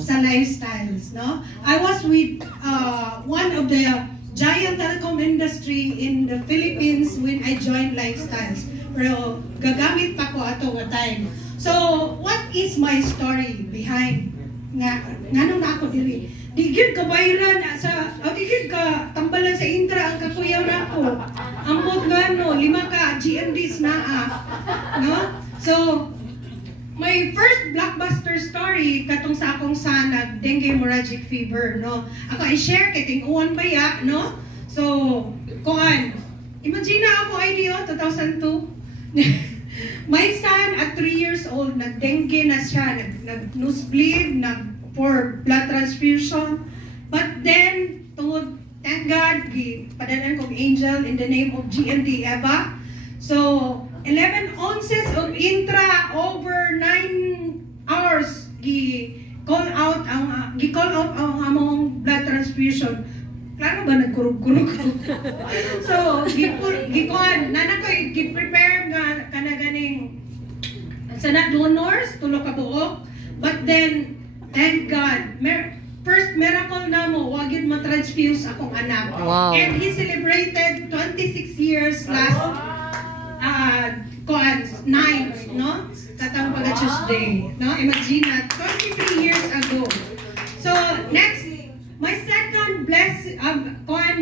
sa lifestyles, no? I was with one of the giant telecom industry in the Philippines when I joined Lifestyles. Pero gagamit pa ko ato nga time. So, what is my story behind nganong na ako dili? Di gyud ka bayran sa di gyud ka tambalan sa intra ang kakuyaw nako. Ambot ngano 5 ka GMDs naa, no? So, my first blockbuster story katong sa akong sanag dengue hemorrhagic fever, no. Ako i-share kay ting-uwan baya, no. So kuan, imagine na ako IDO 2002. My son at 3 years old nag-dengue na siya, nag-nosebleed, for blood transfusion. But then tungod, thank God, padanan kong angel in the name of GMD Eva. So 11 ounces of intra over 9 hours gi-call out ang among blood transfusion. Klaro ba nagkurug-kurug ko? So gi-call nana ko gi-prepare nga kanaganing sana donors tulo ka buok. But then thank God, first miracle na mo, wagid ma-transfuse akong anak. Wow. And he celebrated 26 years last 9, no? Katang pala Tuesday, no? Imagine na, 23 years ago. So, next, my second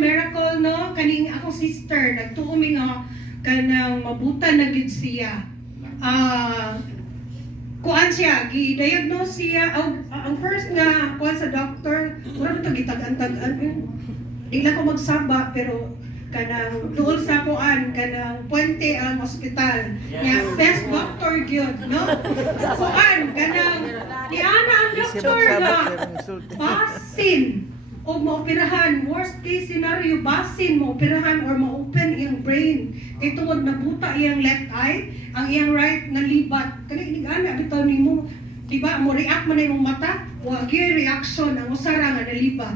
miracle, no? Kaning akong sister, nagtuuming kanang mabutan na gid siya. Kuan siya, gi-diagnose siya, ang first nga, kuan sa doctor, mura ito gitag-antag-an, di lang ko magsaba, pero kanang doon sa kuan kanang Puente ang ospital niya best doctor gyud, no? Kuan kanang ni ana ang doctor nga basin o maoperahan, worst case scenario basin maoperahan or ma-open iyang brain kay tungod nabuta iyang left eye, ang iyang right na libat kani ana bitaw nimo, di ba mo react man imong mata wa gyud reaction ang usara nga nalibat.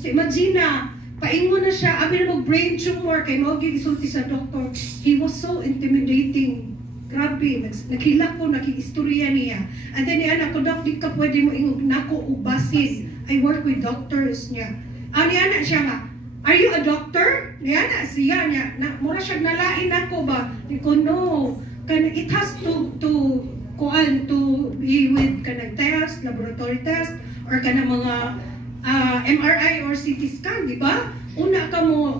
So imagine na paingon na siya, abi na mag-brain tumor kay mao gyud isulti sa doktor. He was so intimidating. Grabe, naghila ko, nag-istorya niya. And then niya, ako, Dok, di ka pwede mo ingog nako ubasin. I work with doctors niya. Niya na siya nga, are you a doctor? Niya na siya niya, mura siya nalain ako ba? Di ko, no. It has to be with kanang test, laboratory test, or kanang mga MRI or CT scan, di ba? Una ka mo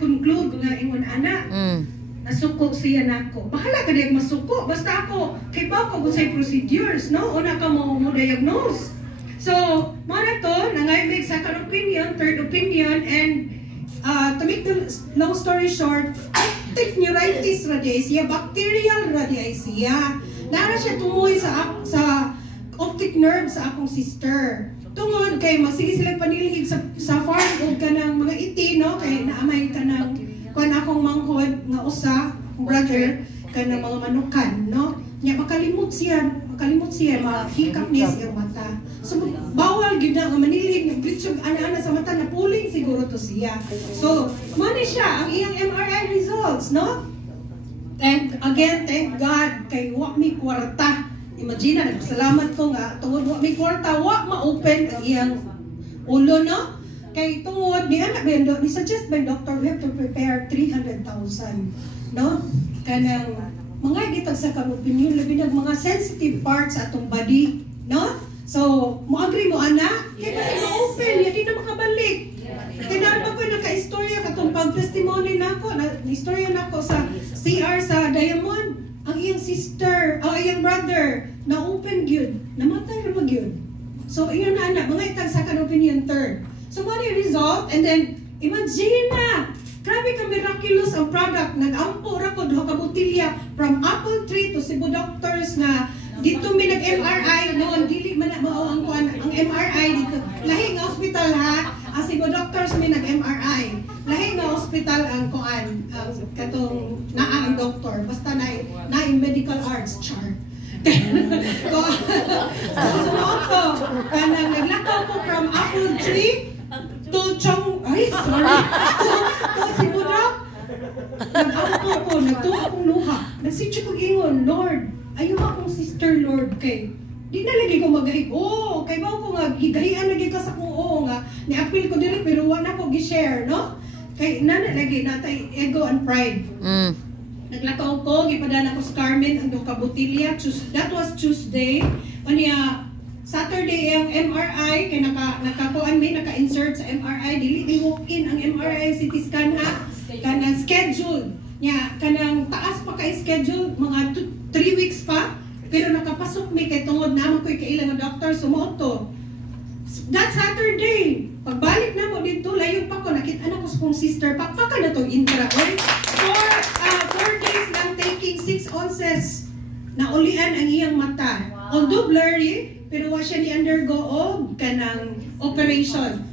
conclude nga ingon ana. Nasuko siya nako. Bahala ka din masuko. Basta ako, kay ba ko sa procedures, no? Una ka mo diagnose. So, mara to, nangay second opinion, third opinion, and to make the long story short, optic neuritis radi siya, bacterial radi siya. Nara siya tumoy sa optic nerve sa akong sister. Tungod kay magsige sila panilhig sa farm o kanang mga iti, no? Kay naamay kanang kuan akong manghod nga usa, brother, kanang mga manukan, no? Nya makalimot siya, mahikap niya siya mata. So bawal gid na nga manilhig ng blitsog ana-ana sa mata, napuling siguro to siya. So, mani siya ang iyang MRI results, no? And again, thank God kay wa mi kwarta. Imagine, nagpasalamat ko nga, tungod wa may kwarta, wa ma-open ang iyang ulo, no? Kay tungod, ni suggest by doctor, we have to prepare 300,000, no? Kanang, mga gitag sa opinion, labi ng mga sensitive parts sa atong body, no? So, mo-agree mo, anak? Kaya kasi ma-open, hindi na makabalik. Tinarap ko naka-istorya, katong pag-testimony na ako, na-istorya na ako sa CR sa Diamond. Ang iyang sister, iyang brother, na-open gyud, namatay na magyud. So, iyon na anak, mga itag second opinion, third. So, what the result? And then, imagine na, grabe ka miraculous ang product. Nag-ampo ra ko, duha ka botilya, from apple tree to Cebu Doctors na, dito may nag-MRI, noon, dili man na mao ang MRI dito. Lahi nga hospital ha, ang Cebu Doctors may nag-MRI. Lahi nga hospital ang katong naa ang doktor, basta na medical arts chart. So, sumunod ko, kanang naglakaw ko from apple tree to Cebu Doc. Nag-ampo ko, nagtuwa akong luha. Nagsityo ko ingon, Lord, ayaw akong sister, Lord, kay Di na lagi ko magahi. Oh, kay mo ko nga higahian lagi ka sa kuo nga ni-appeal ko dili pero wala ko gi-share, no? Kay nana lagi natay ego and pride. Naglakaw ko, gipadala ko sa Carmen ang duha ka botilya. That was Tuesday. Unya Saturday ang MRI kay nakakuan mi naka-insert sa MRI dili ni walk in ang MRI CT scan ha. Kanang schedule. Nya kanang taas pa kay schedule mga 3 weeks pa. Pero nakapasok mi kay tungod naman ko'y kailan nga doktor sumoto. That Saturday, pagbalik na mo dito, layo pa ko, nakita na ko sa kong sister, pakpaka na itong intra. 4 days lang taking 6 ounces na ulian ang iyang mata. Although blurry, pero wa siya ni undergo og kanang operation.